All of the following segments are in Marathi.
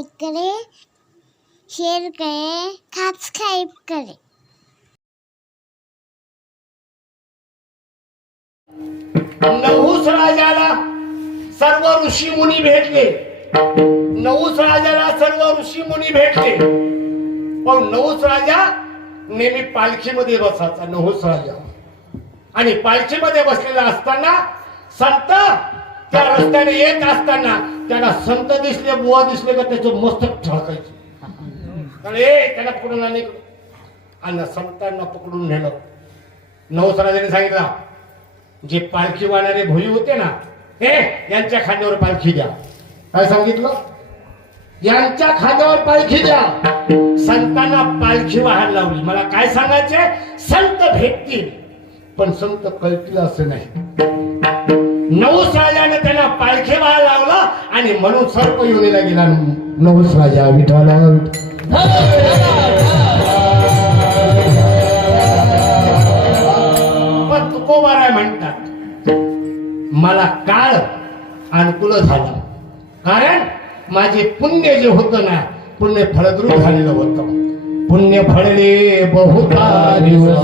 लाइक करे, शेयर करे, सब्सक्राइब करे। नहुस राजाला सर्व ऋषी मुनी भेटले. नहुस राजाला सर्व ऋषी मुनी भेटले. पण नहुस राजा नेहमी पालखीमध्ये बसायचा. नहुस राजा आणि पालखीमध्ये बसलेला असताना संत त्या रस्त्याने येत असताना त्याला संत दिसले, बुवा दिसले का त्याचं मस्तक ठळकायचे. त्याला पकडून आले आणि संतांना पकडून नेलं. नहुस राजाने सांगितलं, जे पालखी वाहणारे भोई होते ना, हे यांच्या खांद्यावर पालखी द्या. काय सांगितलं? यांच्या खांद्यावर पालखी द्या. संतांना पालखी वाहायला लावली. मला काय सांगायचे, संत भेटतील पण संत कळतील असं नाही. नहुस राजाने त्यांना पालखी वाहायला लावलं आणि म्हणून सर्प योनीला गेला. नहुस राजा विठाला पण तुकोबाराय म्हणतात, मला काळ अनुकूल झाला, कारण माझे पुण्य जे होतं ना, पुण्य फळद्रूप झालेलं होतं. पुण्य फळले बहुता दिवस,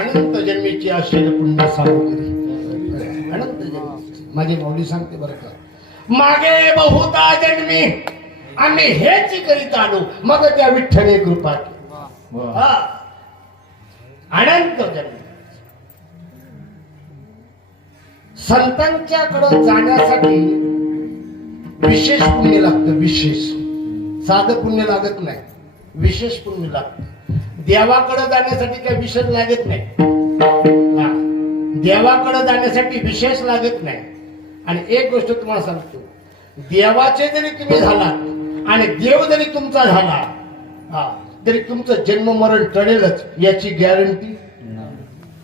अनंत जन्मीची असेल पुण्य सामग्री. अनंत जन्मी माझी माऊली सांगते बरं का, मागे बहुता जन्मी आम्ही हेच करीत आलो, मग त्या विठ्ठले कृपा केली. अनंत जन्मी. संतांच्याकडे जाण्यासाठी विशेष पुण्य लागतं. विशेष साधं पुण्य लागत नाही, विशेष पुण्य लागतं. देवाकडे जाण्यासाठी काही विशेष लागत नाही. देवाकडे जाण्यासाठी विशेष लागत नाही. आणि एक गोष्ट तुम्हाला सांगतो, देवाचे जरी तुम्ही झालात आणि देव जरी तुमचा झाला तरी तुमचं जन्म मरण टळेलच याची गॅरंटी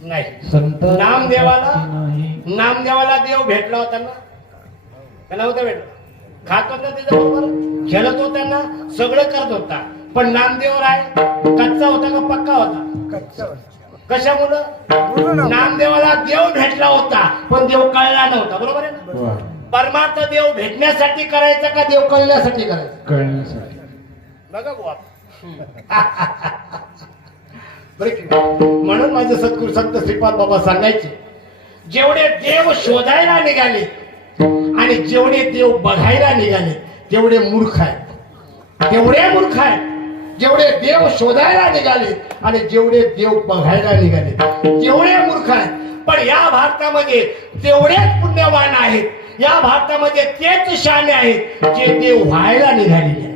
नाही. नामदेवाला देव भेटला होता ना, त्याला होता भेटला, खात होता त्याच्याबरोबर, खेळत होता ना, सगळं करत होता. पण नामदेव राय कच्चा होता का पक्का होता? कशामुळं? नामदेवाला देव भेटला होता पण देव कळला नव्हता. बरोबर आहे ना? परमार्थ देव भेटण्यासाठी करायचा का देव कळण्यासाठी करायचा? कळण्यासाठी. बघा बुवा. म्हणून माझे सद्गुरू संत श्रीपाद बाबा सांगायचे, जेवढे देव शोधायला निघाले आणि जेवढे देव बघायला निघाले तेवढे मूर्ख आहेत. तेवढे मूर्ख आहेत. जेवढे देव शोधायला निघाले आणि जेवढे देव बघायला निघाले तेवढे मूर्ख आहेत. पण या भारतामध्ये तेवढेच पुण्यवान आहेत. या भारतामध्ये तेच शाने आहेत जे देव व्हायला निघालेले.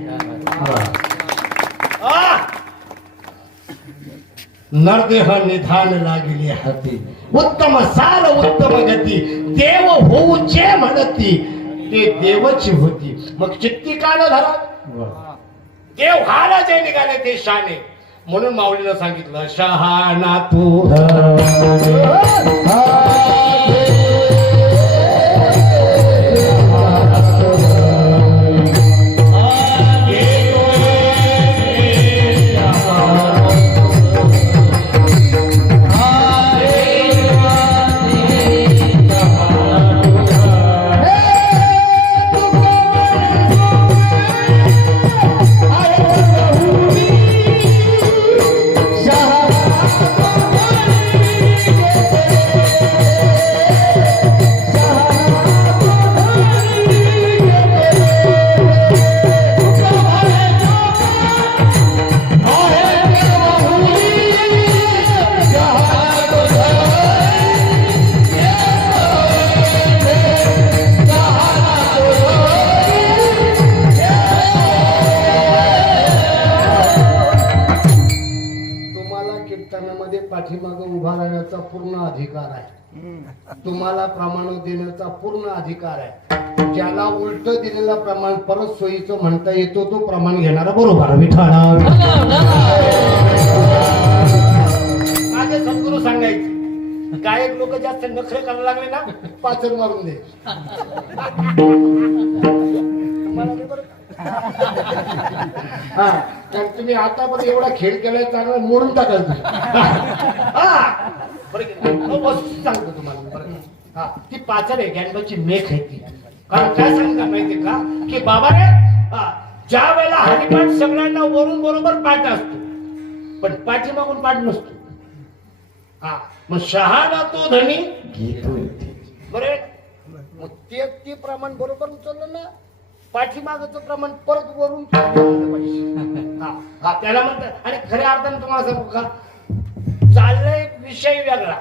नरदेह निधान लागले हाती, उत्तम सार उत्तम गती, देव होऊचे म्हणती ते देवची होती. मग चित्ती का न धरा? देव व्हायला जे निघाले ते शाने. म्हणून माऊलीनं सांगितलं, शहाणा तू अधिकार आहे. तुम्हाला प्रमाण देण्याचा पूर्ण अधिकार आहे. ज्याला उलट दिलेलं प्रमाण परत सोयीचं म्हणता येतो तो प्रमाण घेणारा बरोबर. विठाला माझे सद्गुरू सांगायचे, गायक लोक जास्त नखरे करायला लागले ना, पाचर मारून दे. तुम्हाला नाही बरं का? हा, कारण तुम्ही आतापर्यंत एवढा खेळ केलाय, चांगला मोडून टाकाल तुम्ही. हा, बरं की नाही? मग वस्तू सांगतो तुम्हाला बरं का? हा, ती पाचर आहे, ज्ञानबाची मेख आहे ती. कारण काय सांगता माहितीये का, की बाबा रे, हा, ज्या वेळेला हरिपाठ सगळ्यांना वरून बरोबर पाठ असतो, पण पाठीमागून पाठ नसतो. हा, मग शहाणा तो धनी बरे, मग ते प्रमाण बरोबर उचललं ना, पाठीमागचं प्रमाण परत वरून हा, हा, त्याला म्हणतात. आणि खऱ्या अर्थाने तुम्हाला सांगू का, चाललाय विषय वेगळा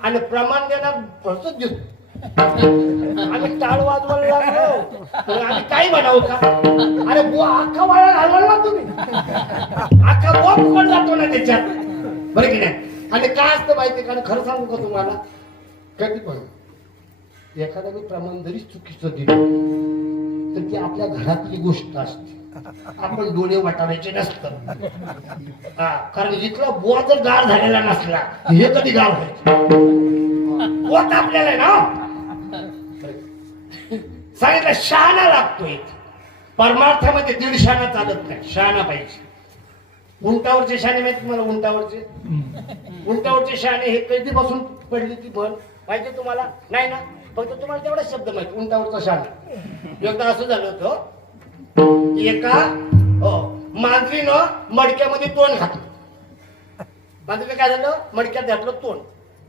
आणि प्रमाण देणार भरतच दिसतो. आम्ही टाळ वाजवायला लागलो, आम्ही काही म्हणावं का? अरे अख्खा वाया घालवायला तुम्ही, अख्खा बोट पण जातो ना त्याच्यात, बरं की नाही? आणि काय असतं माहिती का, खरं सांगू का तुम्हाला, कधी पण एखादा मी प्रमाण जरी चुकीचं दिलं तर ती आपल्या घरातली गोष्ट असते. आपण डोळे वाटायचे नसतं. हा, कारण इथला बुवा जर गार झालेला नसला, हे कधी गार व्हायचं? बुवा आपल्याला ना सांगितलं शहाणा लागतोय. परमार्थामध्ये दीड शहाणा चालत नाही, शहाणा पाहिजे. उंटावरचे शहाणे माहिती तुम्हाला? उंटावरचे शहाणे हे कधीपासून पडली ती म्हण माहिती तुम्हाला? नाही ना, फक्त तुम्हाला तेवढा शब्द माहिती, उंटावरचा शहाणा. एकदा असं झालं होतं, एका मांजरीनं मडक्यामध्ये तोंड घातलं. मांजरीनं काय झालं, मडक्यात घातलं तोंड.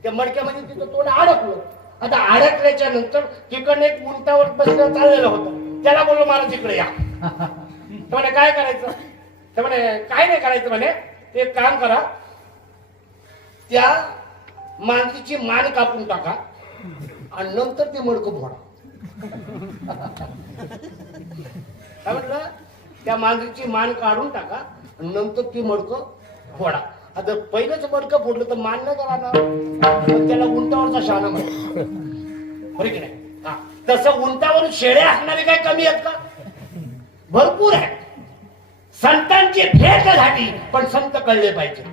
त्या मडक्यामध्ये तिचं तोंड अडकलं. आता अडकल्याच्या नंतर तिकडनं एक उंटावर बसलं चाललेलं होतं. त्याला बोललो मला तिकडे या. म्हणे काय करायचं? तर म्हणे काय नाही करायचं म्हणे, ते एक काम करा, त्या मांजरीची मान कापून टाका आणि नंतर ते मडकं फोडा. काय म्हटलं? त्या मांजरीची मान काढून टाका आणि नंतर ते मडकं फोडा. आता पहिलंच मडकं फोडलं तर मान नाही करा, त्याला उंटावरचा शहाणा म्हणतो, बरं की नाही? हा, तसं उंटावरून शेळ्या असणारे काय कमी आहेत का? भरपूर आहेत. संतांची भेट झाली, पण संत कळले पाहिजे.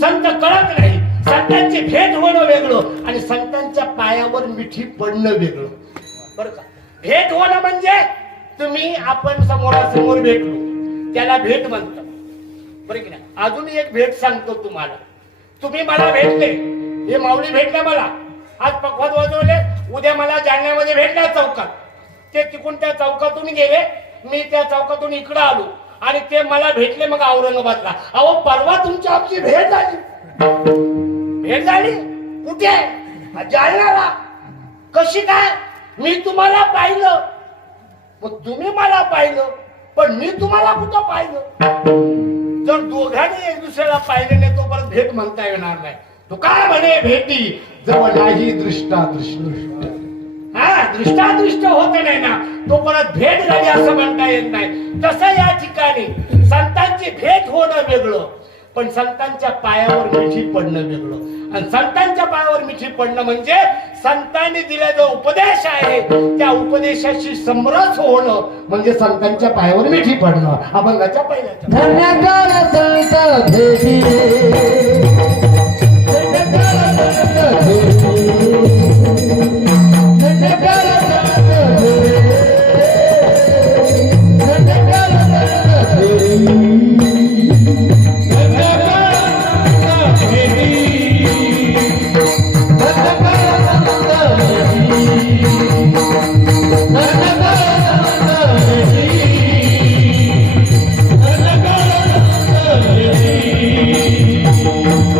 संत कळत नाही. संतांची भेट होणं वेगळं आणि संतांच्या पायावर मिठी पडणं वेगळं, बरं का? भेट होणं म्हणजे तुम्ही आपण समोरासमोर भेटलो, त्याला भेट म्हणतात, बरं की नाही? अजून एक भेट सांगतो तुम्हाला. तुम्ही मला भेटले, हे माऊली भेटले मला, आज पखवाज वाजवले, उद्या मला जालन्यामध्ये भेटल्या चौकात. ते तिकून त्या चौकातून गेले, मी त्या चौकातून इकडं आलो आणि ते मला भेटले मग औरंगाबादला. अहो, परवा तुमची आमची भेट झाली. भेट झाली कुठे? जालन्याला. कशी काय? मी तुम्हाला पाहिलं, मग तुम्ही मला पाहिलं, पण मी तुम्हाला कुठं पाहिलं? जर दोघांनी एक दुसऱ्याला पाहिलं नाही तो परत भेट म्हणता येणार नाही. तो काय म्हणे, भेटी जवळ नाही दृष्टादृष्ट. हा, दृष्टादृष्ट होत नाही ना, तो परत भेट झाली असं म्हणता येत नाही. तसं या ठिकाणी संतांची भेट होणं वेगळं, पण संतांच्या पायावर मिठी पडणं वेगळं. आणि संतांच्या पायावर मिठी पडणं म्हणजे संतांनी दिलेला जो उपदेश आहे त्या उपदेशाशी समरस होणं म्हणजे संतांच्या पायावर मिठी पडणं. अभंगाच्या पहिल्या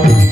Thank you.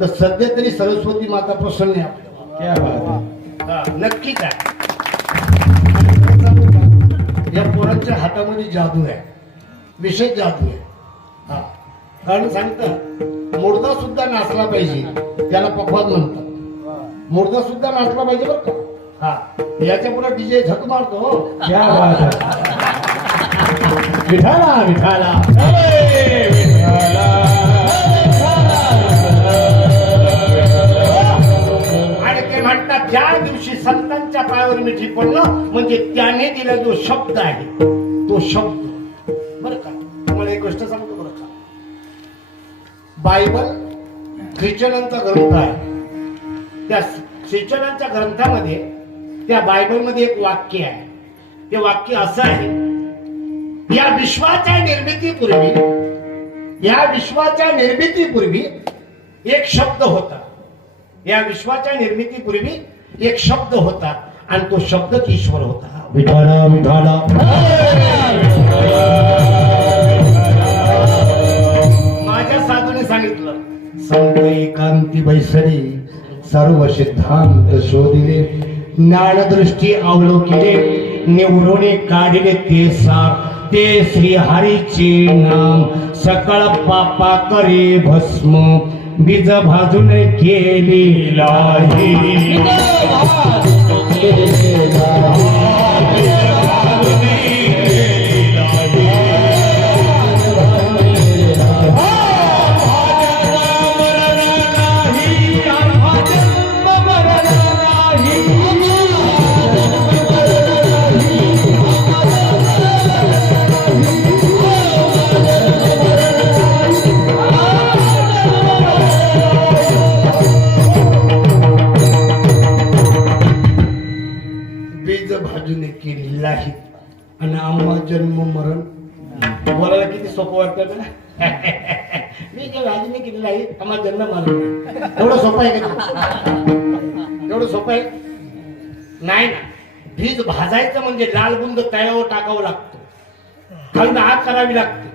तर सध्या तरी सरस्वती माता प्रसन्न आहे आपल्याला. क्या बात है. हा, नक्कीच आहे. या पोरांच्या हातामध्ये जादू आहे, विशेष जादू आहे. हा, कारण सांगतं मुर्दा सुद्धा नाचला पाहिजे, त्याला पखवाद म्हणतात. मुर्दा सुद्धा नाचला पाहिजे बरं का. हा, याच्या पुढे डीजे झक मारतो हो. क्या बात है. विठाला विठाला अरे विठ्ठला. आणि ते म्हणतात ज्या दिवशी संतांच्या पायावर मिठी पडलं म्हणजे त्याने दिला जो शब्द आहे तो शब्द. बरं का, तुम्हाला एक गोष्ट सांगतो बरं का. बायबल ख्रिश्चनांचा ग्रंथ आहे. त्या ख्रिश्चनांच्या ग्रंथामध्ये त्या बायबलमध्ये एक वाक्य आहे. ते वाक्य असं आहे, या विश्वाच्या निर्मितीपूर्वी एक शब्द होता. या विश्वाच्या निर्मितीपूर्वी एक शब्द होता आणि तो शब्दच ईश्वर होता. विठाला विठाला. माझ्या साधूने सांगितलं, संत एकांती बैसरी सर्व सिद्धांत शोधिले, ज्ञानदृष्टी अवलोकिले, निवडून काढिले ते सार, ते श्री हरीचे नाम, सकळ पापा करे भस्म, बीज भाजून केली लाही. बीज भाजून केली लाही आणि आम्हा जन्म मरण. बोलायला किती सोपं वाटतं ना. मी जे भाजून केली लाही आम्हा जन्म मरण. एवढं सोपं आहे का? एवढं सोपं आहे नाही ना. बीज भाजायचं म्हणजे लाल बुंद तळ्यावर टाकावं लागतो, खंड आग करावी लागते,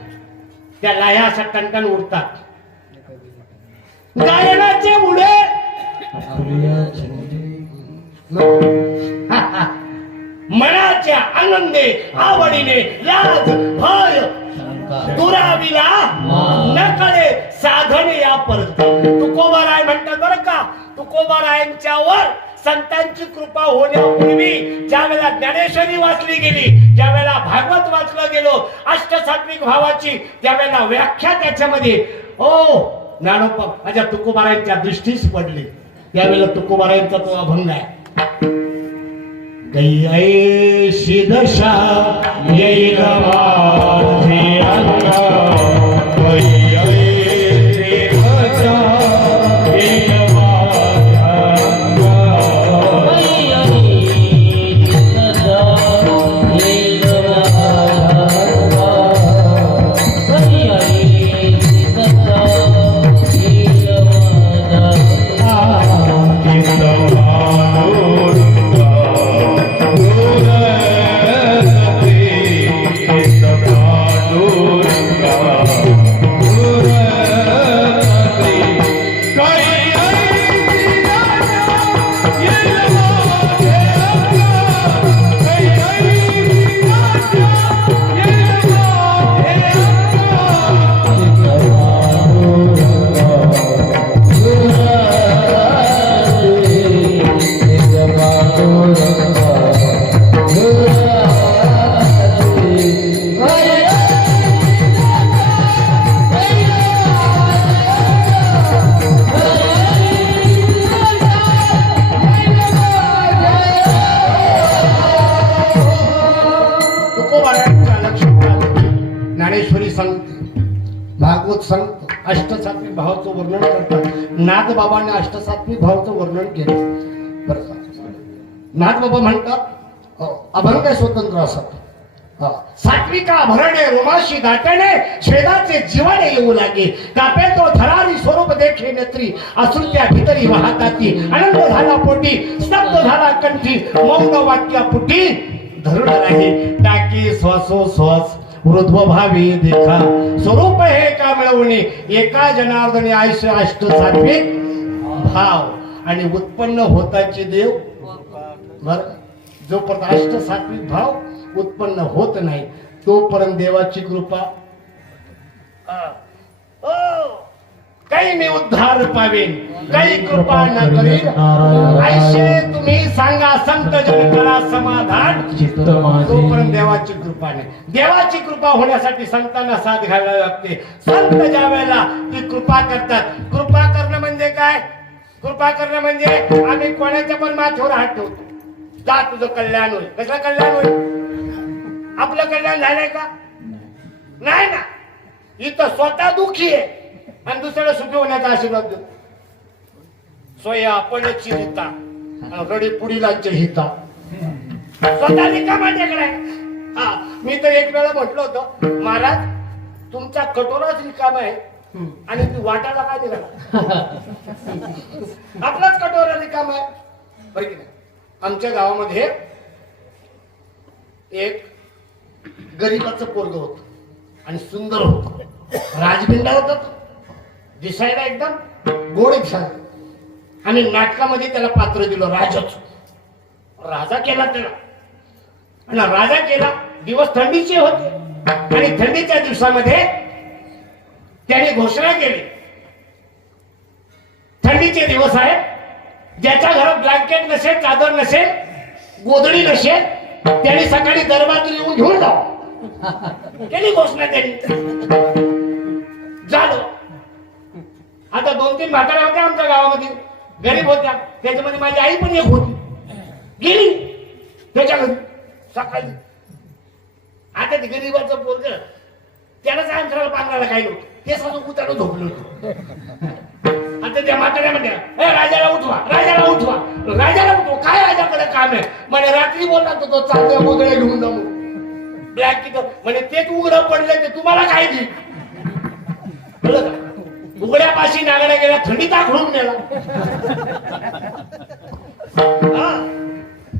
त्या लाह्या अशा टणटण उडतात. गायनाचे मुळे मनाच्या आनंदे आवडीने लाज भय दुराविला नकळे साधने या परत. तुकोबाराय म्हणतात बरं का. तुकोबारायांच्यावर संतांची कृपा होण्यापूर्वी ज्या वेळेला ज्ञानेश्वरी वाचली गेली, ज्या वेळेला भागवत वाचलं गेलो अष्टसात्विक भावाची, त्यावेळेला व्याख्या त्याच्यामध्ये ज्ञानोबा माझ्या तुकोबारायांच्या दृष्टीस पडली. त्यावेळेला तुकोबारायांचा तो अभंग आहे. गई ऐशी दशा येईल माझे अंगा, गई ऐशी दशा येईल माझ्या ज्ञानेश्वरी सांगते, भागवत सांगतो, अष्टसात्विक भावाचं वर्णन करतात. नाथ बाबांनी अष्टसात्विक भावाचं वर्णन केलं बरं का. नाथ बाबा म्हणतात अभंग स्वतंत्र असत, सात्विका भरणे रोमाशी दाटणे, छेदाचे जीवन येऊ लागे, कापे तो थरारी स्वरूप देखे नेत्री, असुरत्या भीतरी वाहताती, आनंद झाला पोटी, स्तब्ध झाला कंठी, मौन वाक्या पुटी धरून राही, टाकी श्वासोश्वास ऊर्ध्व भावी देखा, स्वरूप हे का मिळवणे, एका जनार्दने आयुष्य अष्ट सात्विक भाव आणि उत्पन्न होताचे देव बर. जोपर्यंत अष्ट सात्विक भाव उत्पन्न होत नाही तोपर्यंत देवाची कृपा काही मी उद्धार पावेन काही कृपा न करीन ऐशे तुम्ही सांगा संत जन करा समाधान चित्त माझे तोपर्यंत देवाची कृपा नाही. देवाची कृपा होण्यासाठी संतांना साथ घ्यावी लागते. संत ज्या वेळेला ती कृपा करतात. कृपा करणं म्हणजे काय? कृपा करणं म्हणजे आम्ही कोणाच्या पण माथ्यावर हात ठेवतो. जा तुझं कल्याण होईल. कसं कल्याण होईल? आपलं कल्याण झालंय का? नाही ना. इथं स्वतः दुःखी आहे आणि दुसऱ्याला सुखी होण्याचा आशीर्वाद देतो. सोया आपणची हिता रडी पुढीलांचे हिता स्वतः रिकामा टेकलाय. हा मी तर एक वेळा म्हटलं होतं महाराज तुमचा कटोराच रिकामा आहे आणि तू वाटायला काय दिला? आपलाच कटोरा रिकामा आहे बरं की नाही. आमच्या गावामध्ये एक गरीबाचं पोरग होत आणि सुंदर होत. राजबिंडा होता तो. दिसायला एकदम गोड झाला आणि नाटकामध्ये त्याला पात्र दिलं राजाच. राजा केला त्याला आणि राजा केला. दिवस थंडीचे होते आणि थंडीच्या दिवसामध्ये त्याने घोषणा केली थंडीचे दिवस आहेत. ज्याच्या घरात ब्लँकेट नसेल चादर नसेल गोधडी नसेल त्यांनी सकाळी दरबार येऊन घेऊन जावं. केली घोषणा त्यांनी. झालं. आता 2-3 म्हाताऱ्या होत्या आमच्या गावामध्ये गरीब होत्या. त्याच्यामध्ये माझी आई पण एक होती. गेली त्याच्या घरी सकाळी. आता ते गरीबाचं पोरग त्यालाच अंतराला बांधणारा काही नव्हतं. ते सगळं उतारा झोपलं होतं. आता त्या म्हाताऱ्या म्हणत्या राजाला उठवा राजाला उठवा राजाला उठवा. काय राजाकडे काम आहे म्हणे. रात्री बोलला तो चांगल्या गोधड्या घेऊन जाऊ ब्लॅक म्हणे तेच उघडं पडलं ते तुम्हाला काय देईल. कळलं का? उघड्यापाशी नागड्या गेला थंडीत आखडून गेला.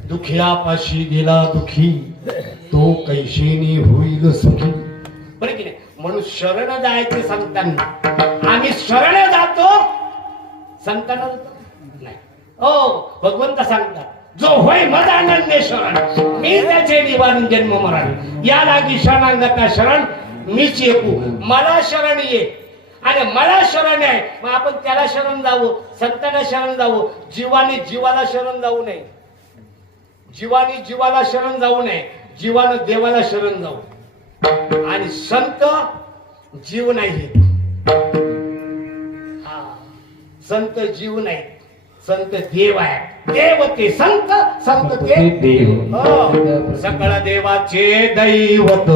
दुखियापाशी गेला दुखी तो कैशेनी होईल सुखी. बरं की नाही. म्हणून शरण जायचे संतांना. आम्ही शरण जातो संतांना नाही. हो भगवंत सांगतात जो होय मद अनन्य शरण मी त्याचे निवारण जन्म मरण या लागी शरणांगता शरण मीच एकू. मला शरण ये आणि मला शरण आहे मग आपण त्याला शरण जावं. संतांना शरण जावं. जीवाने जीवाला शरण जाऊ नये. जीवाने जीवाला शरण जाऊ नये. जीवानं देवाला शरण जाऊ. आणि संत जीव नाही. संत जीव नाही संत देव आहे. देव ते संत संत ते देव. हो सकळ देवाचे दैवत.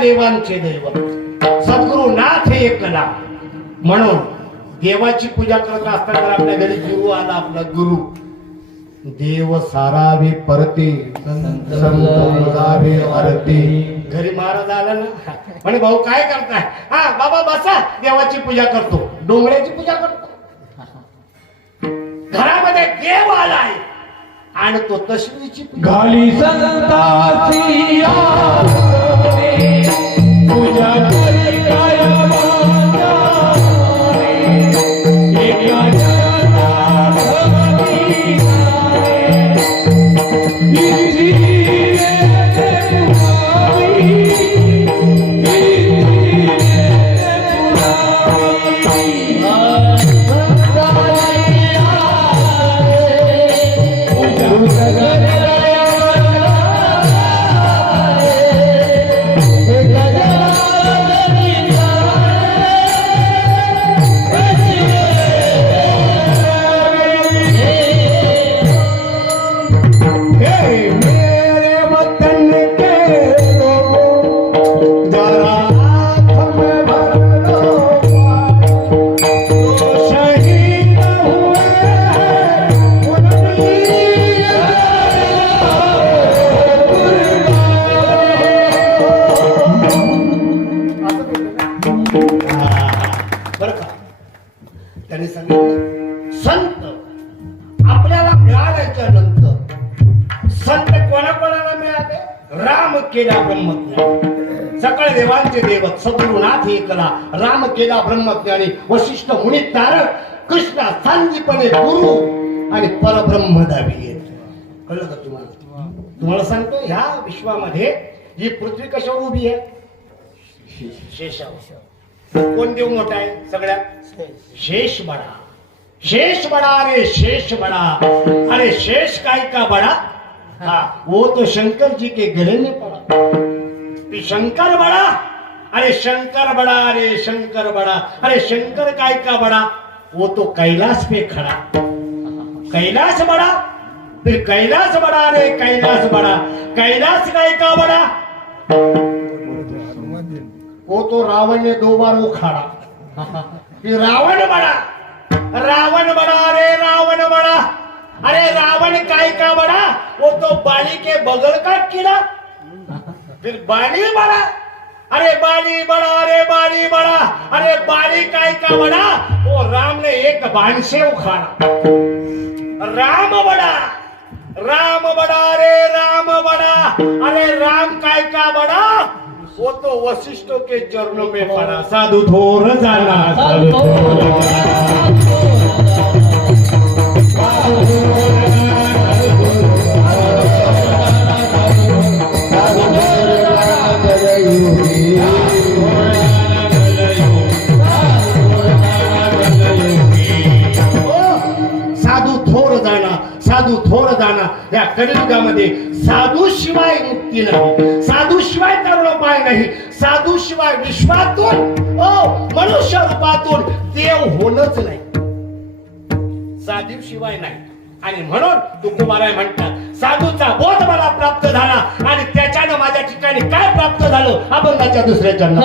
देवांचे दैवत सद्गुरु नाथ एकला. म्हणून देवाची पूजा करत असताना आपल्या घरी गुरु आला. आपला गुरु देव सारावे परते संत जावे आरते. घरी महाराज आला ना म्हणे भाऊ काय करताय. हा बाबा बसा देवाची पूजा करतो. डोंगऱ्याची पूजा करतो. घरामध्ये देव आलाय आणि तो तशवीची घाली संताची पूजा करी काय ब्रह्मज्ञानी सकळ देवांचे देवत सद्गुरुनाथ एकला राम केला ब्रह्मज्ञानी वशिष्ठ मुनी तारक कृष्णा सांगीपणे गुरु आणि परब्रह्म दावी येत. कळलं का तुम्हाला? तुम्हाला सांगतो ह्या विश्वामध्ये ही पृथ्वी कशावर उभी आहे? शेषावर. कोण देव मोठा आहे सगळ्यात? शेष बडा. शेष बडा रे शेष बडा. अरे शेष काय का बडा? हाँ वो तो शंकर जी के गले में पड़ा. शंकर बड़ा. अरे शंकर बड़ा. अरे शंकर बड़ा. अरे शंकर काय का बड़ा? वो तो कैलाश पे खड़ा. कैलाश बड़ा. फिर कैलाश बड़ा. अरे कैलाश बड़ा. कैलाश काय का बड़ा? वो तो रावण ने 2 बार उखाड़ा. फिर रावण बड़ा. रावण बड़ा. अरे रावण बड़ा. अरे रावण काय का बड़ा? वो तो बाली के बगल का कीड़ा. फिर बाली बड़ा. अरे बाली बड़ा. अरे बाली बड़ा. अरे बाली काय का बड़ा? वो राम ने एक बाण से उखाड़ा. राम बड़ा. राम बड़ा. अरे राम बड़ा. अरे राम काय का बड़ा? वो तो वशिष्ठों के चरणों में पड़ा. साधु थोर जाना. साधु थोर साधू थोर जाना. या कलियुगामध्ये साधू शिवाय मुक्ती नाही. साधू शिवाय तरुणोपाय नाही. साधू शिवाय विश्वातून मनुष्य रूपातून देव होणच नाही. साधू शिवाय नाही. आणि म्हणून तुकोबाराय म्हणतात साधूचा बोध मला प्राप्त झाला आणि त्याच्यानं माझ्या ठिकाणी काय प्राप्त झालं? अभंगाच्या दुसऱ्या चरणात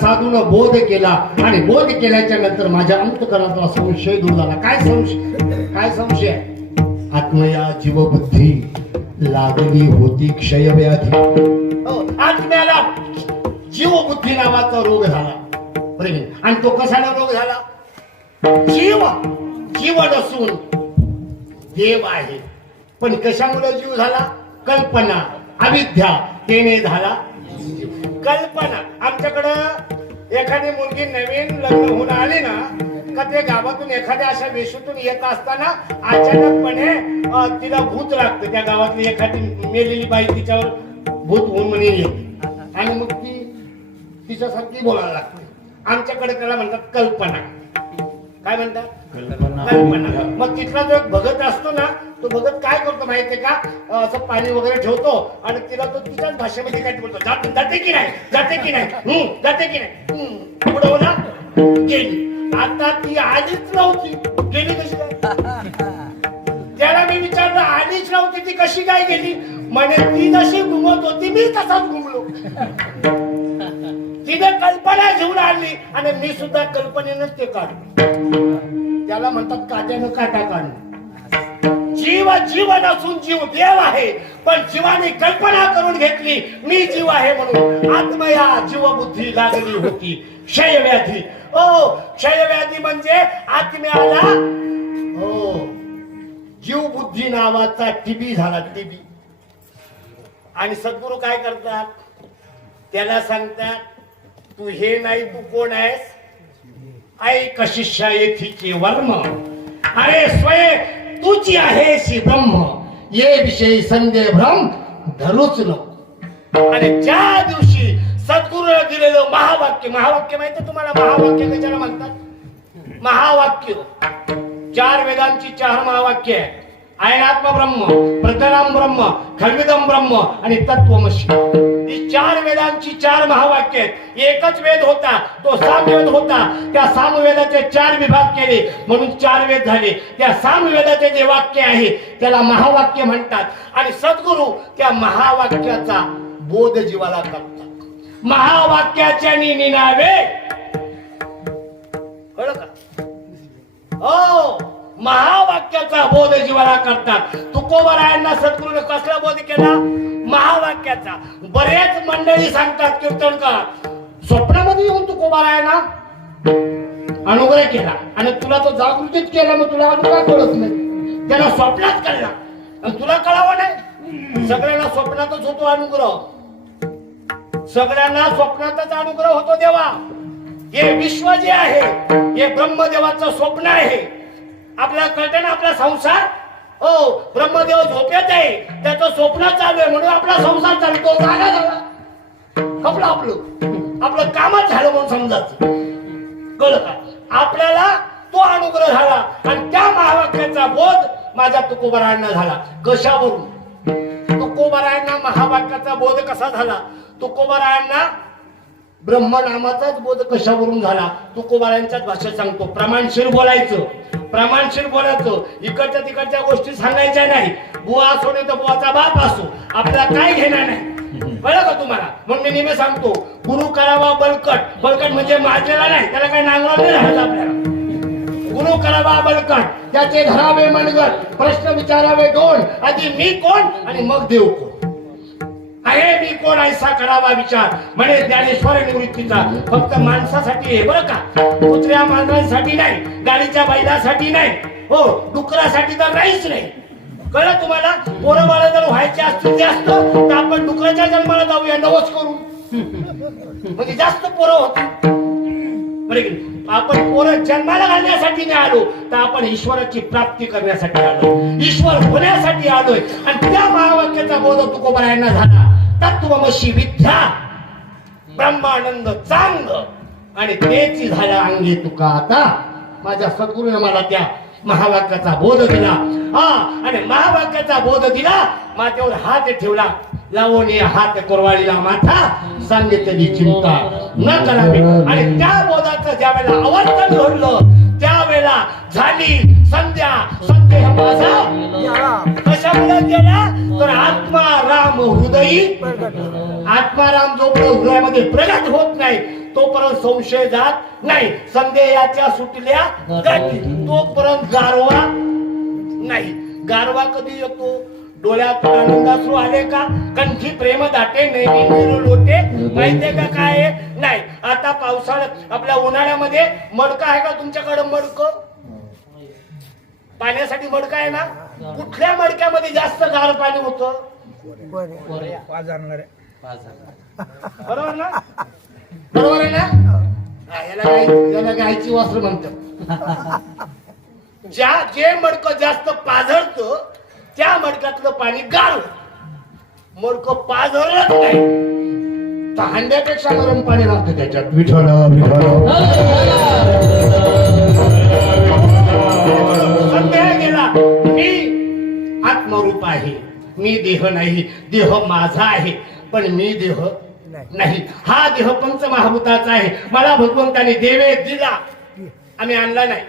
साधून बोध केला आणि बोध केल्याच्या नंतर माझ्या अंतकरणातला संशय दूर झाला. काय संशय? काय संशय? आत्मया जीवबुद्धी लागली होती क्षयव्याधी. आत्म्याला जीवबुद्धी नावाचा रोग झाला. आणि तो कशाला रोग झाला? जीव नसून देव आहे. पण कशामुळे जीव झाला? कल्पना अविद्या तेने झाला. कल्पना. आमच्याकडं एखादी मुलगी नवीन लग्न होऊन आली ना का ते गावातून एखाद्या अशा वेशीतून येत असताना अचानकपणे तिला भूत लागतं. त्या गावातली एखादी मेलेली बाई तिच्यावर भूत होऊन म्हणे येते आणि मग ती तिच्यासारखी बोलायला लागते. आमच्याकडे त्याला म्हणतात कल्पना. काय म्हणतात? कल्पना. मग तिथला जो एक भगत असतो ना तो भगत काय करतो माहितीये का? असं पाणी वगैरे ठेवतो आणि तिला तो तिच्याच भाषेमध्ये काय बोलतो, जाते की नाही, जाते की नाही, जाते की नाही. पुढे हो ना गेली. आता ती आलीच नव्हती. गेली कशी काय? त्याला मी विचारलं आलीच नव्हती ती कशी काय गेली? म्हणे ती जशी घुमत होती मी तसाच घुमलो. तिने कल्पना घेऊन आणली आणि मी सुद्धा कल्पनेनंच ते काढलो. त्याला म्हणतात काट्यानं काटा काढणं. जीव नसून जीव देव आहे. पण जीवाने कल्पना करून घेतली मी जीव आहे म्हणून. आत्मया जीवबुद्धी लागली होती क्षयव्याधी. क्षयव्याधी म्हणजे आत्म्याला जीवबुद्धी नावाचा टीबी झाला. टीबी. आणि सद्गुरू काय करतात? त्याला सांगतात तू हे नाही तू कोण आहेस? ऐक शिष्या येथीचे वर्म. अरे स्वयं तुची आहेशी ब्रह्म ये विषयी संदेह भ्रम धरूच नको. आणि ज्या दिवशी सद्गुरूने दिलेलं महावाक्य, महावाक्य माहिती तुम्हाला महावाक्य कशाला म्हणतात? महावाक्य 4 वेदांची 4 महावाक्य आहे. आयनात्म ब्रह्म, प्रतराम ब्रह्म, खल्विदम ब्रह्म आणि तत्वमसी. ही 4 वेदांची 4 महावाक्य आहेत. एकच वेद होता, तो सामवेद होता. त्या सामवेदाचे 4 विभाग केले म्हणून 4 वेद झाले. त्या सामवेदाचे जे वाक्य आहे त्याला महावाक्य म्हणतात. आणि सद्गुरू त्या महावाक्याचा बोध जीवाला करतात. महावाक्याच्या निनावे कळलं का? हो, महावाक्याचा बोध जीवाला करतात. तुकोबरायांना सद्गुरूने कसला बोध केला? महावाक्याचा. बरेच मंडळी सांगतात कीर्तनकार, स्वप्नामध्ये येऊन तुकोबरायांना अनुग्रह केला आणि तुला तो जागृतीत केला, मग तुला अनुग्रह कळत नाही. त्याला स्वप्नात कळला आणि तुला कळावं नाही. सगळ्यांना स्वप्नातच होतो अनुग्रह, सगळ्यांना स्वप्नातच अनुग्रह होतो देवा. हे विश्व जे आहे हे ब्रह्मदेवाचं स्वप्न आहे. आपल्याला कळतं ना आपला संसार, हो ब्रह्मदेव झोपेत आहे, त्याचं स्वप्न चालू आहे म्हणून आपला संसार चालतो. जागा झाला आपलं आपलं आपलं कामच झालं म्हणून समजायचं. कळलं का? आपल्याला तो अनुग्रह झाला आणि त्या महावाक्याचा बोध माझ्या तुकोबरायांना झाला. कशावरून? तुकोबरायांना महावाक्याचा बोध कसा झाला? तुकोबरायांना ब्रह्मनामाचाच बोध कशावरून झाला? तुकोबरायांच्याच भाषेत सांगतो. प्रमाणशीर बोलायचं, प्रमाणशीर बोलायचं. इकडच्या तिकडच्या गोष्टी सांगायच्या नाही. बुवा असो नाही तर बुवाचा बाप असो, आपल्याला काय घेणार नाही. कळलं का तुम्हाला? म्हणून मी नेहमी सांगतो, गुरु करावा बलकट. बलकट म्हणजे माझ्याला नाही, त्याला काही नांगराव नाही राहायचं आपल्याला. गुरु करावा बलकट, त्याचे धरावे मनगट, प्रश्न विचारावे 2, आधी मी कोण आणि मग देव कोण आहे. मी कोण ऐसा करावा विचार म्हणे ज्ञानेश्वर निवृत्तीचा. फक्त माणसासाठी आहे बरं का, कुत्र्या मांजरांसाठी नाही, गाडीच्या बैलासाठी नाही, हो डुकरासाठी तर नाहीच नाही. कळलं तुम्हाला? पोरं बाळ जर व्हायचे असतील जास्त तर आपण डुकराच्या जन्माला जाऊया नवस करून, म्हणजे जास्त पोरं होती. बरं, आपण पोरं जन्माला घालण्यासाठी नाही आलो तर आपण ईश्वराची प्राप्ती करण्यासाठी आलो, ईश्वर होण्यासाठी आलोय. आणि त्या महावाक्याचा बोध तुकोबरायांना झाला. तत्वमसी विद्या ब्रह्मानंद चांग आणि तेची झाला अंगी तुका. आता माझ्या सद्गुरूने मला त्या महावाक्याचा बोध दिला. हा, आणि महावाक्याचा बोध दिला, माथ्यावर हात ठेवला, लावणी हात कोरवाळीला माथा, सांगितली चिंता न करावी. आणि त्या बोधाचं ज्या वेळेला आवर्तन घडलं त्यावेळेला झाली संध्या. संदेह माझा कशामुळे गेला तर आत्माराम हृदयी. आत्माराम जोपर्यंत हृदयामध्ये प्रगट होत नाही तोपर्यंत संशय जात नाही. संदेहाच्या सुटल्या गाठी तोपर्यंत गारवा नाही. गारवा कधी येतो? डोळ्यात आनंदाश्रू आले का? कंठी प्रेम दाटे नेहमी लोटे. माहितीये का काय? नाही. आता पावसाळ्यात आपल्या उन्हाळ्यामध्ये मडकं आहे का तुमच्याकडे? मडकं पाण्यासाठी मडकं आहे ना? कुठल्या मडक्यामध्ये जास्त गार पाणी होतं? बरोबर ना? बरोबर आहे ना? याला गायची वस्त्र म्हणतात. जे मडकं जास्त पाझरतं त्या मडक्यातलं पाणी गार. मडकं पाझरलंच नाही तर हांड्यापेक्षा गरम पाणी लागतं त्याच्यात. विठ्ठल संदेह गेला. मी आत्मरूप आहे, मी देह नाही. देह माझा आहे पण मी देह नाही. हा देह पंचमहाभूताचा आहे. मला भगवंताने देवे दिला, आम्ही आणला नाही,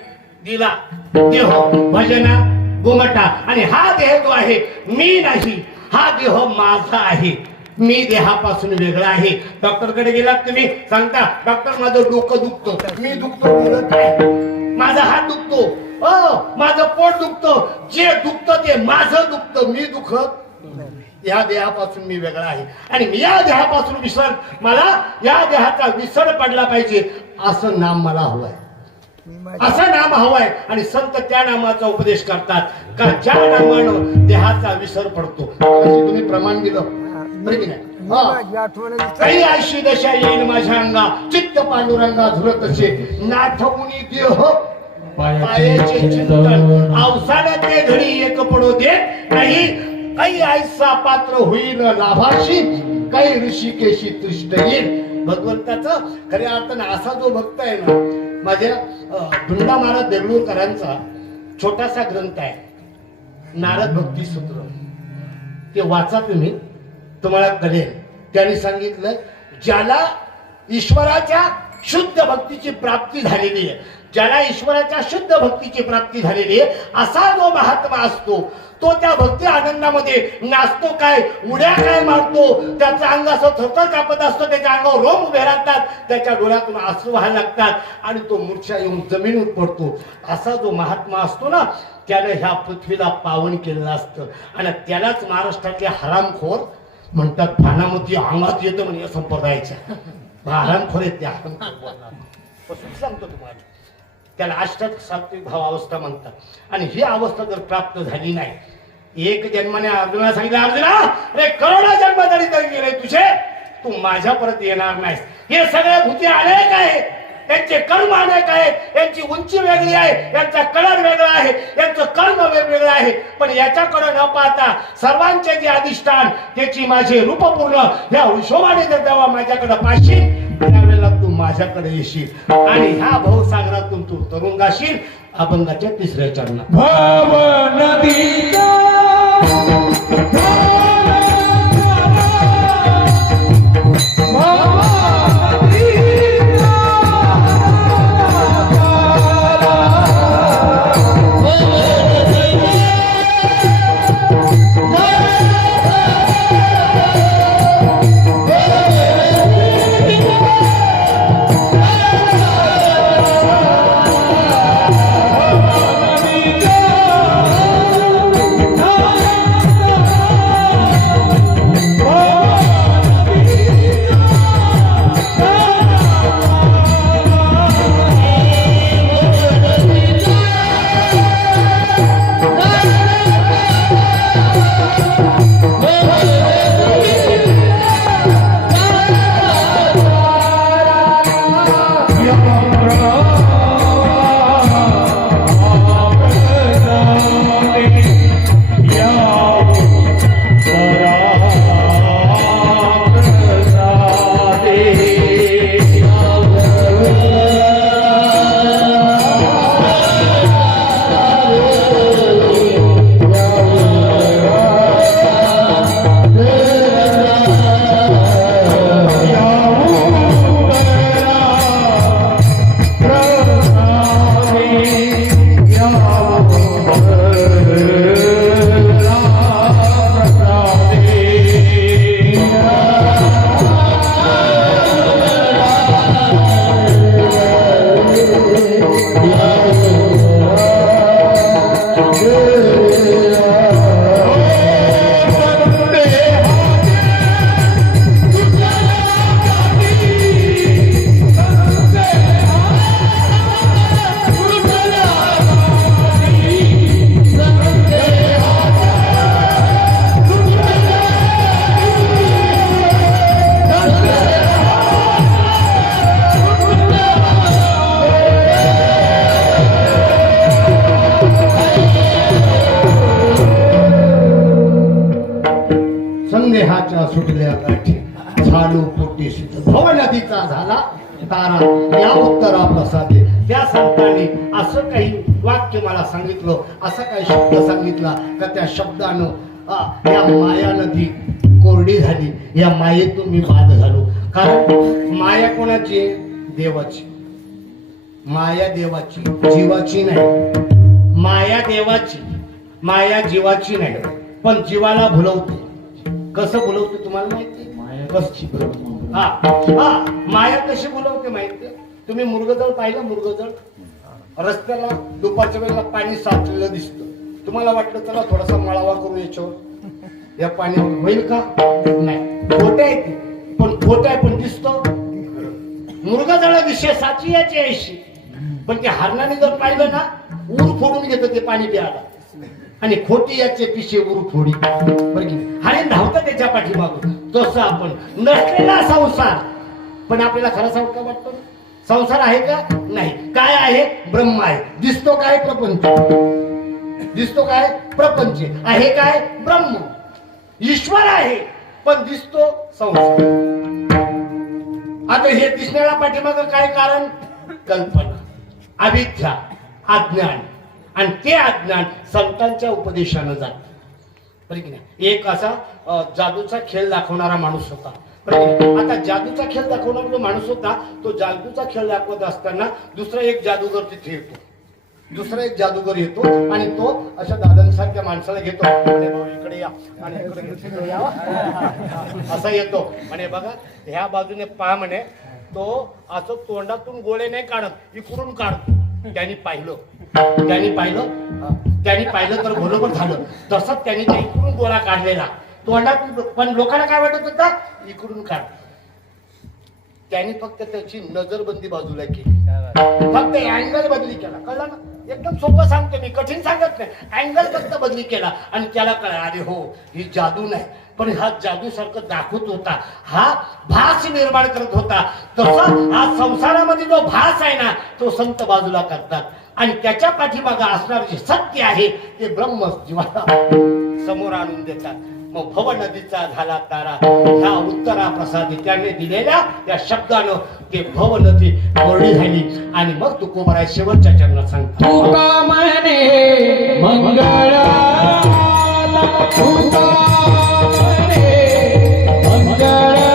दिला. देह भजना गोमटा. आणि हा देह जो आहे मी नाही, हा देह माझा आहे. मी देहापासून वेगळा आहे. डॉक्टरकडे गेलात तुम्ही, सांगता डॉक्टर माझं डोकं दुखतं. मी दुखतो बोलत नाही. माझा हात दुखतो, माझं पोट दुखतं. जे दुखतं ते माझं दुखतं, मी दुखत. या देहापासून मी वेगळा आहे आणि मी या देहापासून विसर, मला या देहाचा विसर पडला पाहिजे असं नाम मला हवंय, असं नाम हवंय. आणि संत त्या नामाचा उपदेश करतात का ज्या नामानं देहाचा विसर पडतो. तुम्ही प्रमाण दिलं बरं की नाही? काही अशी दशा येईल माझ्या अंगा, चित्त पांडुरंगा झुरत असे नाथमुनी देह पायाचे चिंतन अवसानाचे घडी एक पडू देत नाही. काही ऐसा पात्र होईल लाभाशी, काही ऋषिकेशी तृष्ट येईल. भगवंताचं खऱ्या अर्थानं असा जो भक्त आहे ना, माझ्या धुंडा महाराज देगलूरकरांचा छोटासा ग्रंथ आहे नारद भक्ती सूत्र. ते वाचा तुम्ही, तुम्हाला कळेल. त्यांनी सांगितलं ज्याला ईश्वराच्या शुद्ध भक्तीची प्राप्ती झालेली आहे, ज्याला ईश्वराच्या शुद्ध भक्तीची प्राप्ती झालेली आहे, असा जो महात्मा असतो तो त्या भक्ती आनंदामध्ये नाचतो काय, उड्या काय मारतो, त्याचं अंग असं थरथर कापत असतो, त्याच्या अंगावर रोम उभे राहतात, त्याच्या डोळ्यातून अश्रू व्हायला लागतात आणि तो मूर्छा येऊन जमिनीवर पडतो. असा जो महात्मा असतो ना, त्यानं ह्या पृथ्वीला पावन केलेलं असतं. आणि त्यालाच महाराष्ट्रातले हरामखोर म्हणतात. भानामती अंगात येतं म्हणजे संप्रदायाच्या हरामखोर आहेत त्या. हरामखोर सांगतो तुम्हाला, त्याला अष्टक सात्विक भाव अवस्था म्हणतात. आणि ही अवस्था जर प्राप्त झाली नाही, एक जन्माने अर्जुनाला सांगितलं, अर्जुना रे करोडा जन्म जरी गेले तुझे, तू माझ्या परत येणार नाहीस. हे सगळे भूती अनेक आहे, त्यांचे कर्म अनेक आहेत, यांची उंची वेगळी आहे, यांचा कलर वेगळा आहे, यांचं कर्म वेगवेगळं आहे. पण याच्याकडे न पाहता सर्वांचे जे अधिष्ठान त्याची माझे रूपपूर्ण ह्या हिशोबाने जर जेव्हा माझ्याकडे पाहशील, त्यावेळेला तू माझ्याकडे येशील आणि ह्या भवसागरातून तू तरुण गाशील. अभंगाच्या 3ऱ्या चरणात भव नदीचा संदेहाच्या सुटल्या गाठी झालो पोटी भव नदीचा झाला तारा या उत्तरा प्रसादे. त्या संतांनी असं काही वाक्य मला सांगितलं, असा काही शब्द सांगितला का त्या शब्दानं या माया नदी कोरडी झाली. या मायेतून मी बाद झालो. कारण माया कोणाची आहे? देवाची. माया देवाची, जीवाची नाही. माया देवाची, माया जीवाची नाही. पण जीवाला भुलवते. कसं भुलवते तुम्हाला माहिती? हा हा माया कशी बोलवते माहिती? तुम्ही मुरगजळ पाहिलं? मुरगजळ रस्त्याला दुपारच्या वेळेला पाणी साचलेलं दिसतं. तुम्हाला वाटलं चला थोडासा मळावा करू याच्यावर, या पाणी होईल का? नाही, खोटे आहे ते. पण खोटे आहे पण दिसतो. मुरगजळ विषय साची याची ऐशी. पण ते हरणाने जर पाहिलं ना, ऊर फोडून घेतं ते पाणी प्यायला. आणि खोटी याचे पिशे उरू थोडी बरं की आणि धावतं त्याच्या पाठीमागून. तसं आपण नसलेला संसार पण आपल्याला खरा सांगू का वाटतो? संसार आहे का नाही. काय आहे ब्रह्म आहे. दिसतो काय प्रपंच. दिसतो काय प्रपंच आहे. काय ब्रह्म ईश्वर आहे पण दिसतो संसार. आता हे दिसण्याला पाठीमागं काय कारण कल्पना अविद्या अज्ञान आणि ते अज्ञान संतांच्या उपदेशानं जात. एक असा जादूचा खेळ दाखवणारा माणूस होता. आता जादूचा खेळ दाखवणारा जो माणूस होता तो जादूचा खेळ दाखवत असताना दुसरा एक जादूगर तिथे येतो. दुसरा एक जादूगर येतो आणि तो अशा दादांसारख्या माणसाला घेतो आणि भाऊ इकडे या आणि इकडे या असा येतो आणि बघा ह्या बाजूने पहा म्हणे. तो असं तोंडातून गोळे नाही काढत इकडून काढतो. त्यांनी पाहिलं तर बरोबर झालं. तसंच त्यांनी त्या इकडून गोळा काढलेला तोंडातून. पण लोकांना काय वाटत होता इकडून काढ. त्यांनी फक्त त्याची नजरबंदी बाजूला केली. फक्त अँगल बदली केला. कळलं ना. एकदम सोपं सांगतो मी कठीण सांगत नाही. अँगल फक्त बदली केला आणि त्याला कळलं अरे हो ही जादू नाही पण हा जादू सारखं दाखवत होता. हा भास निर्माण करत होता. तसा हा संसारामध्ये जो भास आहे ना तो संत बाजूला करतात आणि त्याच्या पाठीमागे असणारे जे सत्य आहे ते ब्रह्म जीवाला समोर आणून देतात. मग भव नदीचा झाला तारा ह्या उत्तरा प्रसादी त्याने दिलेल्या या शब्दानं ते भव नदी कोरडी झाली आणि मग तुकोबराय शेवटच्या चरणात सांगतात तुका म्हणे मंगळाला तुका म्हणे मंगळाला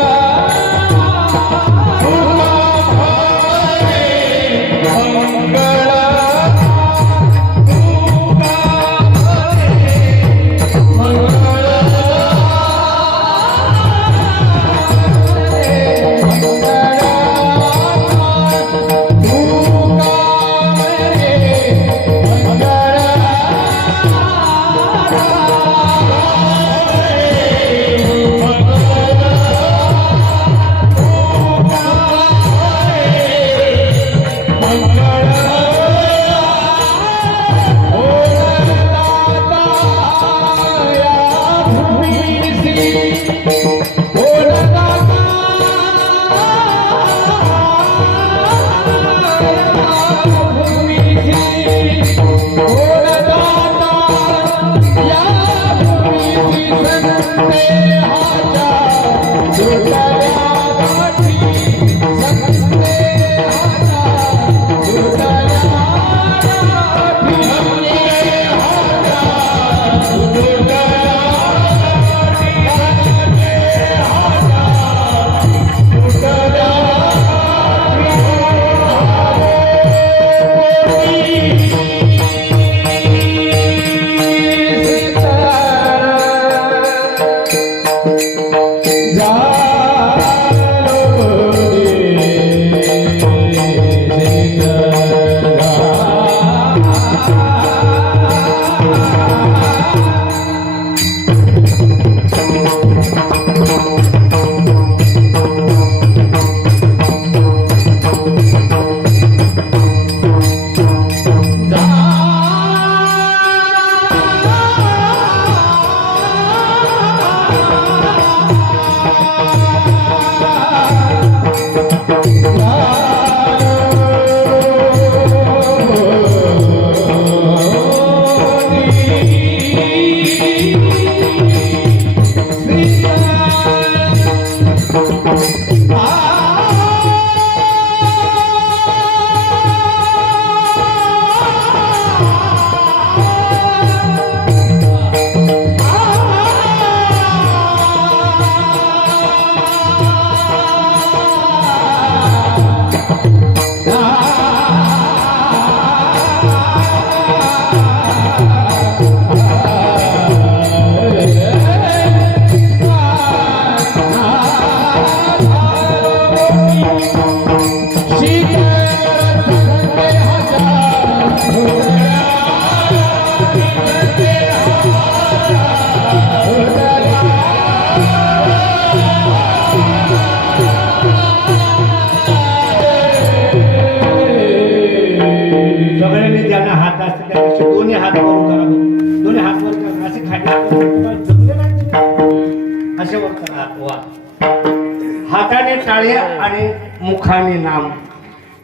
हाताने टाळ्या आणि मुखाने नाम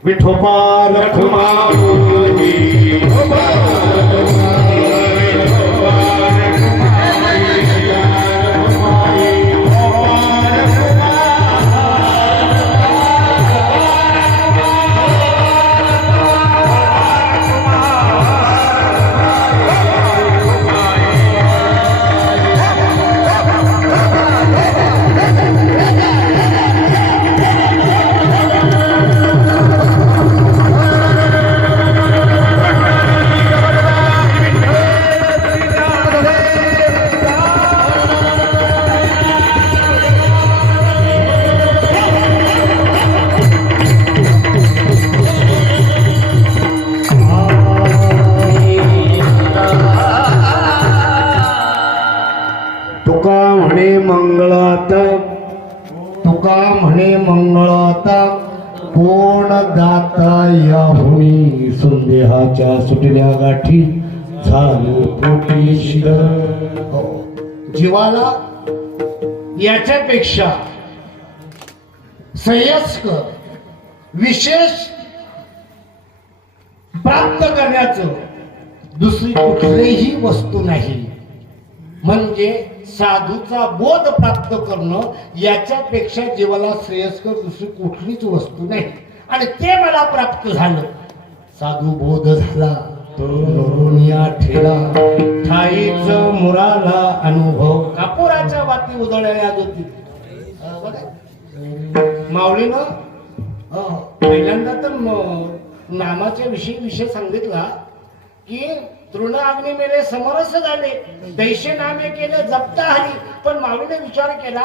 विठोबा रखुमा तुका म्हणे मंगळात तुका म्हणे मंगळात कोण दाता याहुनी संदेहाच्या सुटल्या गाठी झालो पोटी शिर. जीवाला याच्यापेक्षा संयस्कर विशेष प्राप्त करण्याचं दुसरी कुठलीही वस्तू नाही. म्हणजे साधूचा बोध प्राप्त करणं याच्यापेक्षा जीवाला श्रेयस्कर दुसरी कुठलीच वस्तू नाही. आणि ते मला प्राप्त झालं. साधू बोध झाला तरुणिया ठेला ठाईच मुराला अनुभव. कापुराच्या वाती उजळल्या ज्योती. माऊलीनं पहिल्यांदा तर नामाच्या विषय सांगितला की तृण अग्नी मेले समरस झाले दैशे नामे केले जपता हरी. पण माऊलीने विचार केला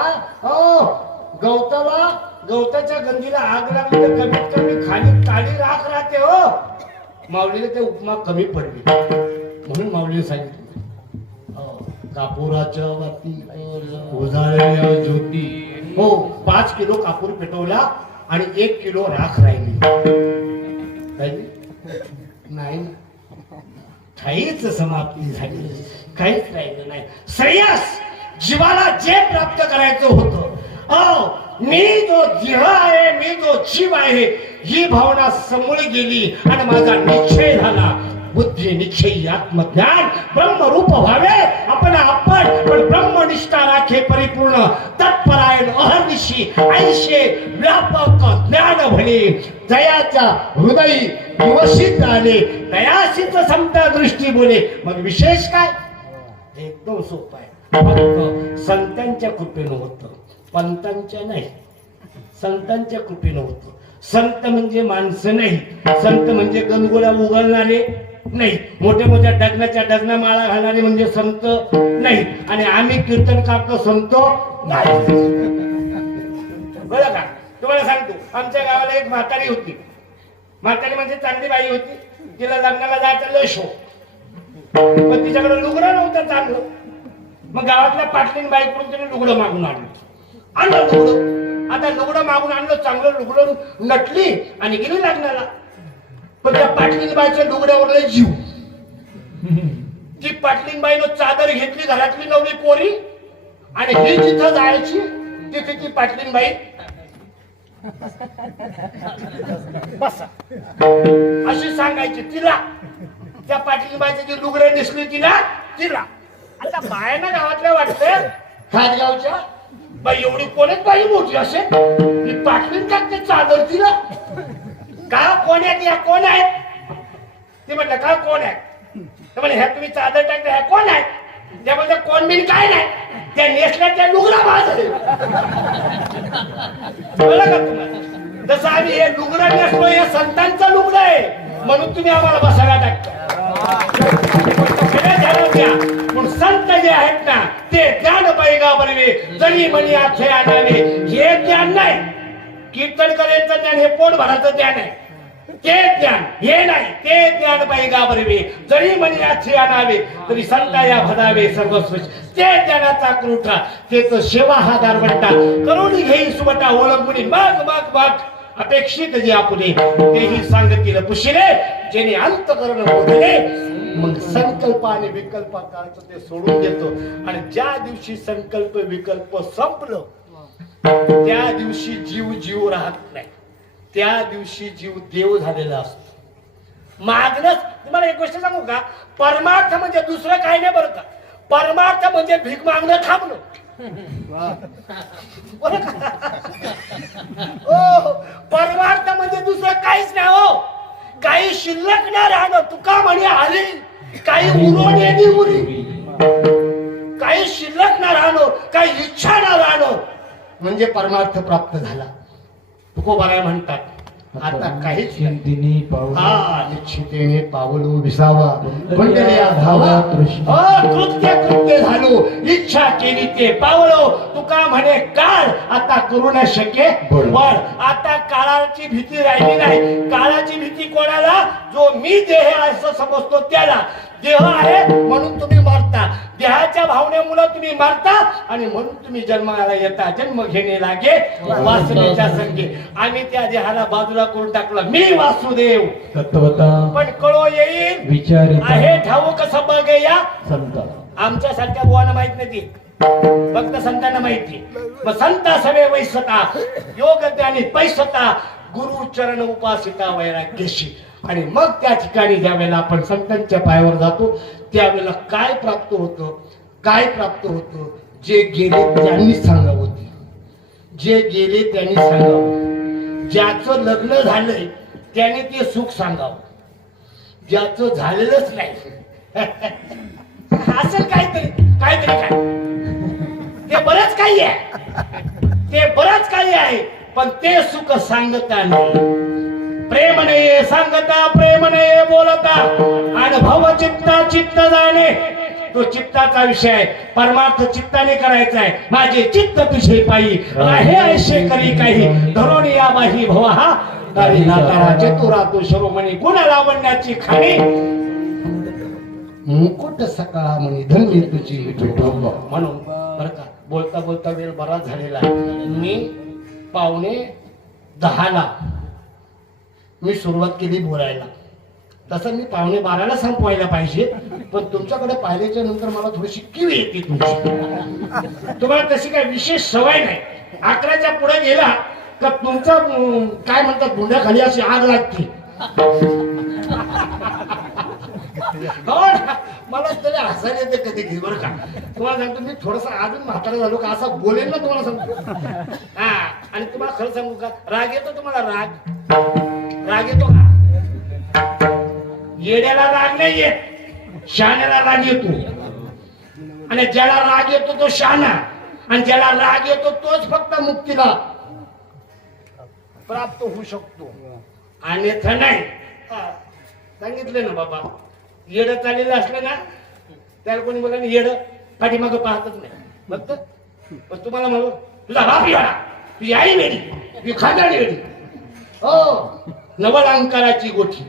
गवताच्या गंजीला आग लागली तर कमीत कमी खाली काळी राख राहते हो. माऊलीने ते उपमा कमी पडली म्हणून माऊलीने सांगितलं कापुराच्या वाती उजाळलेल्या ज्योती. हो 5 किलो कापूर पेटवला आणि 1 किलो राख राहिली नाही. काहीच समाप्ती झाली काहीच राहिलं नाही. श्रेयस जीवाला जे प्राप्त करायचं होतं मी जो जीव आहे मी जो जीव आहे ही भावना समोर गेली आणि माझा निश्चय झाला. बुद्धी निश्चयी आत्मज्ञान ब्रह्मरूप व्हावे आपण पण ब्रह्मनिष्ठा राखे परिपूर्ण तत्परायण अहर्निशी ऐशे व्यापक ज्ञान भले दयाच्या हृदयी विवशित आले दयाशीच समता दृष्टी बोले. मग विशेष काय एकदम सोपं आहे. फक्त संतांच्या कृपेनं होतं पंतांच्या नाही. संतांच्या कृपेनं होतं. संत म्हणजे माणसं नाही. संत म्हणजे गणगोळ्या उघडणारे नाही. मोठ्या मोठ्या डगना माळा घालणारे म्हणजे संत नाही. आणि आम्ही कीर्तन करतो संत नाही. बरं का तुम्हाला सांगतो आमच्या गावाला एक म्हातारी होती. म्हातारी म्हणजे चांगली बाई होती. तिला लग्नाला जायचं लय शोक. पण तिच्याकडे लुगडं नव्हतं चांगलं. मग गावातल्या पाटलीन बाईकडून तिने लुगडं मागून आणलं लुगडं. आता लुगडं मागून आणलं चांगलं लुगडं नटली आणि गेली लग्नाला. पण त्या पाटलीन बाईच्या लुगड्यावर जीव. ती पाटलीन बाईनं चादर घेतली घरातली नवरी पोरी आणि ही जिथं जायची तिथे ती पाटलीन बाई बसा अशी सांगायची तिला. त्या पाटलीन बाईचे जे लुगडे दिसली तिला आता बायांना गावातल्या वाटते खासगावच्या बाई एवढी कोणच बाई मोठी असेल ती पाटलीन टाकते चादर तिला. का कोण आहेत या कोण आहेत ते म्हटलं का कोण आहे तर म्हणे ह्या तुम्ही चादर टाकता ह्या कोण आहे. त्या म्हणतात कोण बिन काय नाही त्या नेसल्या त्या लुगडा माझ. बोला का तुम्हाला जसं आम्ही हे लुगडा नेसलो हे संतांचा लुगडा आहे म्हणून तुम्ही आम्हाला बसायला टाकता. पण संत जे आहेत ना ते ज्ञान पैगा बनवे जरी मनी आखे आणावे. हे ज्ञान नाही. कीर्तनकरांचं ज्ञान हे पोट भराचं ज्ञान आहे. ते ज्ञान हे नाही. ते ज्ञान पैगा बनवे जरी मनी आखे आणावे तरी संता या भरावे सर्वस्व. ते ज्ञानाचा क्रूठा ते तर सेवा हा दारवट्टा करुणी घेई सुबटा ओळखुनी मग मग मग अपेक्षित जे आपुले तेही सांगतील पुशिले जेणे अंतकरण बोधले. मग संकल्प आणि विकल्प काळचं ते सोडून देतो. आणि ज्या दिवशी संकल्प विकल्प संपलं त्या दिवशी जीव राहत नाही. त्या दिवशी जीव देव झालेला असतो. मागणंच तुम्हाला एक गोष्ट सांगू का, परमार्थ म्हणजे दुसरं काही नाही बरं का. परमार्थ म्हणजे भीक मागणं थांबणं. बरं का? हो, परमार्थ म्हणजे दुसरं काहीच नाही हो. काही शिल्लक न राहणं, तुका म्हणे आली काही उरवण्यानी उरी. काही शिल्लक न राहणं, काही इच्छा न राहणं म्हणजे परमार्थ प्राप्त झाला. तुकोबाराय म्हणतात आता काहीच चिंतिनी हा निश्चितेने पावलो विसावा पंढरीया धावा कृत्य कृत्य झालो इच्छा केली ते पावलो. तुका म्हणे काळ आता करू न शके पण आता काळाची भीती राहिली नाही. काळाची भीती कोणाला? जो मी देह असं समजतो त्याला. देह आहे म्हणून तुम्ही मरता, देहाच्या भावनेमुळे तुम्ही मरता आणि म्हणून तुम्ही जन्माला येता. जन्म घेणे लागे वासनेच्या संगे. आम्ही त्या देहाला बाजूला करून टाकलं. मी वासुदेव तत्वता पण कळो येईल विचारिता आहे ठाऊक कसं बघे या संत. आमच्या सारख्या बुवांना माहित नाही, फक्त संतांना माहिती. मग संता सवे वैसता योग ज्ञानी पैसता गुरु चरण उपासिता वैराग्यशी. आणि मग त्या ठिकाणी ज्या वेळेला आपण संतांच्या पायावर जातो त्यावेळेला काय प्राप्त होतं? काय प्राप्त होतं? जे गेले त्यांनी सांगावं. जे गेले त्यांनी सांगावं. ज्याचं लग्न झालंय त्याने ते सुख सांगावं. ज्याचं झालेलंच नाही असं काहीतरी काहीतरी काय ते बरंच काही आहे, ते बरंच काही आहे पण ते सुख सांगता नाही. प्रेम नाही सांगता, प्रेम नाही बोलता. अनुभव चित्ता चित्त जाणे तो चित्ताचा विषय आहे. परमार्थ चित्ताने करायचा आहे. माझे चित्त तुझे पायी आहे ऐशे करी काही धरून या बाही भव हा तरी नातारा चतुरा तो शिरोमणी गुण लावण्याची खाणी मुकुट सकाळ म्हणी धन्य तुझी म्हणून. बरं का, बोलता बोलता वेळ बराच झालेला आहे. मी 9:45 मी सुरुवात केली बोलायला. तसं मी 11:45 संपवायला पाहिजे पण तुमच्याकडे पाहिल्याच्या नंतर मला थोडीशी किव येते तुमची. तुम्हाला तशी काय विशेष सवय नाही. 11च्या पुढे गेला तर तुमचा काय म्हणतात गुंड्याखाली अशी आग लागते. मला तरी हसायला येते कधी घे बरं का. तुम्हाला सांगतो मी थोडंसं अजून म्हातारा झालो का असं बोलेल ना तुम्हाला सांगतो. हा आणि तुम्हाला खरं सांगू का, राग येतो तुम्हाला? राग येतो का? येड्याला राग नाही येत, शहाण्याला राग येतो. आणि ज्याला राग येतो तो शहाणा आणि ज्याला राग येतो तोच फक्त मुक्तीला प्राप्त होऊ शकतो. अन्यथा नाही. सांगितलं ना बाबा, येड चाललेलं असलं ना त्याला कोणी बोला येड पाठीमागं पाहतच नाही. फक्त पण तुम्हाला म्हणू तुझा बाप येडा, तुझी आई वेडी, तुझी खानदानी वेडी. हो, नवलांकाराची गोठी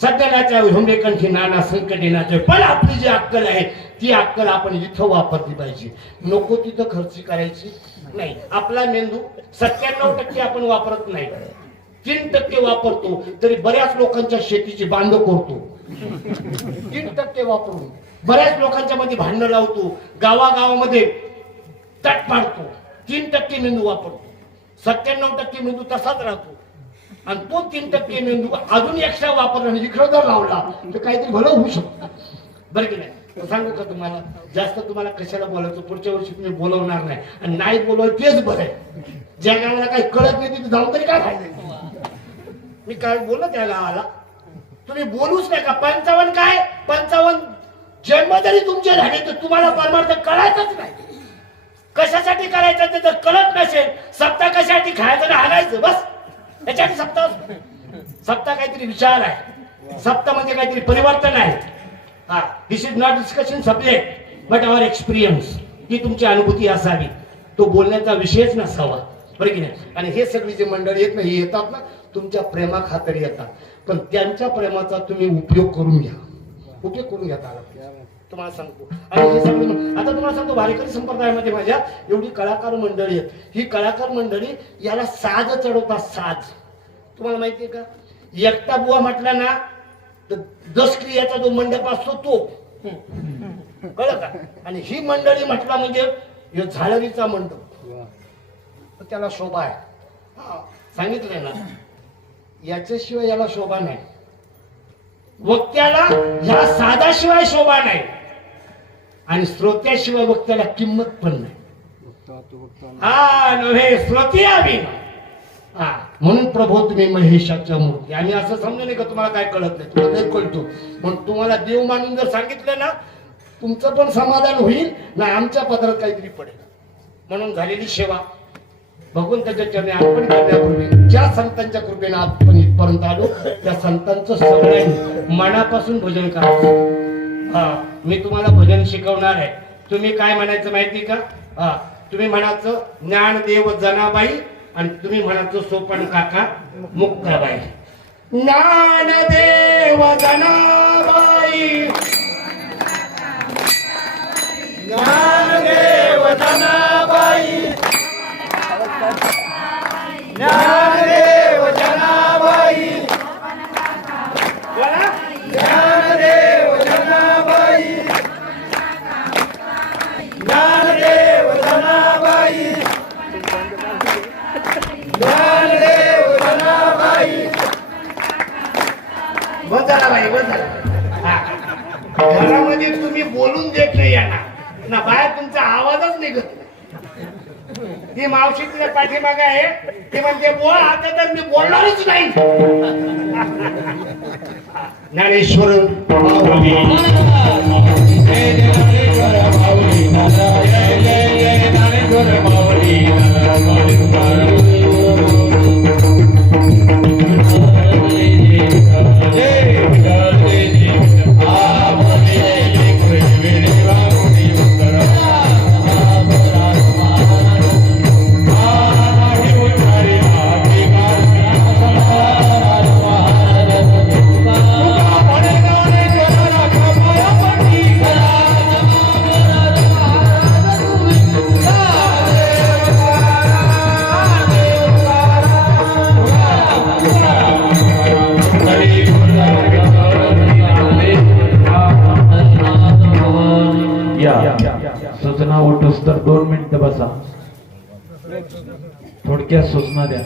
सध्याच्या हुंबेकंठी नाना संकटे नाचे. पण आपली जी अक्कल आहे ती अक्कल आपण इथं वापरली पाहिजे. नको तिथं खर्च करायची नाही. आपला मेंदू 97% आपण वापरत नाही, 3% वापरतो. तरी बऱ्याच लोकांच्या शेतीची बांध करतो. 3% वापरून बऱ्याच लोकांच्या मध्ये भांडण लावतो, गावागावामध्ये तट पाडतो. 3% मेंदू वापरतो, 97% मेंदू तसाच राहतो. आणि तो 3% मेंदू अजून एक्स्ट्रा वापरला इकडं जर लावला तर काहीतरी भलं होऊ शकतं. बरं की नाही? सांगू का तुम्हाला, जास्त तुम्हाला कशाला बोलायचं, पुढच्या वर्षी तुम्ही बोलवणार नाही आणि नाही बोलवलं तेच बरं आहे. ज्या गावाला काही कळत नाही तिथे जाऊन तरी काय फायदा. मी काय बोललो त्या गावाला, तुम्ही बोलूच नाही का? 55 काय 55 जन्म जरी तुमचे झाले तर तुम्हाला परमार्थ कळायचंच नाही. कशासाठी करायचं ते जर कळत नसेल, सप्ताह कशासाठी खायचं ना हागायचं बस. याच्यासाठी सप्ताह काहीतरी विचार आहे. सप्ताह म्हणजे काहीतरी परिवर्तन आहे. हा, this is not discussion subject but our experience. ती तुमची अनुभूती असावी, तो बोलण्याचा विषयच नसावा. बरं की नाही? आणि हे सगळी जे मंडळी येत नाही येतात ना तुमच्या प्रेमा खातर येतात, पण त्यांच्या प्रेमाचा तुम्ही उपयोग करून घ्या. उपयोग करून घेता आला तुम्हाला सांगतो. आणि हे सगळं आता तुम्हाला सांगतो, वारकरी संप्रदायामध्ये माझ्या एवढी कलाकार मंडळी आहेत. ही कलाकार मंडळी याला साज चढवतात. साज तुम्हाला माहितीये का? एकटा बुवा म्हटला ना तर 10 क्रियाचा जो मंडप असतो तो कळलं का? आणि ही मंडळी म्हटला म्हणजे झालरीचा मंडप, त्याला शोभा आहे. सांगितलं ना, याच्याशिवाय याला शोभा नाही, वक्त्याला ह्या साधाशिवाय शोभा नाही, आणि श्रोत्याशिवाय वक्त्याला किंमत पण नाही. हा नव्हे श्रोती आम्ही. हा म्हणून प्रभू तुम्ही महेशाच्या मूर्ती. आम्ही असं समजू नये का तुम्हाला काय कळत नाही, तुला नाही कळतो. पण तुम्हाला देव मानून जर सांगितलं ना, तुमचं पण समाधान होईल ना, आमच्या पदरात काहीतरी पडेल. म्हणून झालेली सेवा भगवंताच्या चरणी अर्पण करण्यापूर्वी ज्या संतांच्या कृपेने आपण इथपर्यंत आलो, त्या संतांचं सगळ्यांनी मनापासून भजन करायचं. हा मी तुम्हाला भजन शिकवणार आहे. तुम्ही काय म्हणायचं माहिती का? हा तुम्ही म्हणायचं ज्ञानदेव जनाबाई, आणि तुम्ही म्हणायचं सोपन काका मुक्ताबाई. ज्ञानदेव जनाबाई, ज्ञानदेव जनाबाई, ज्ञानदेव जनाबाई, बोला ज्ञानदेव जनाबाई, ज्ञानदेव जनाबाई, ज्ञानदेव जनाबाई. बस झाला बाई, बस झाला. घरामध्ये तुम्ही बोलून देत नाही यांना ना, बाहेर तुमचा आवाजच निघत नाही. ती मावशी तुझ्या पाठीमागे आहे, ती म्हणते बोल, आता तर मी बोलणारच नाही. ज्ञानेश्वर माऊली, सूचना उठोस तर 2 मिनिटं बसा, थोडक्यात सूचना द्या.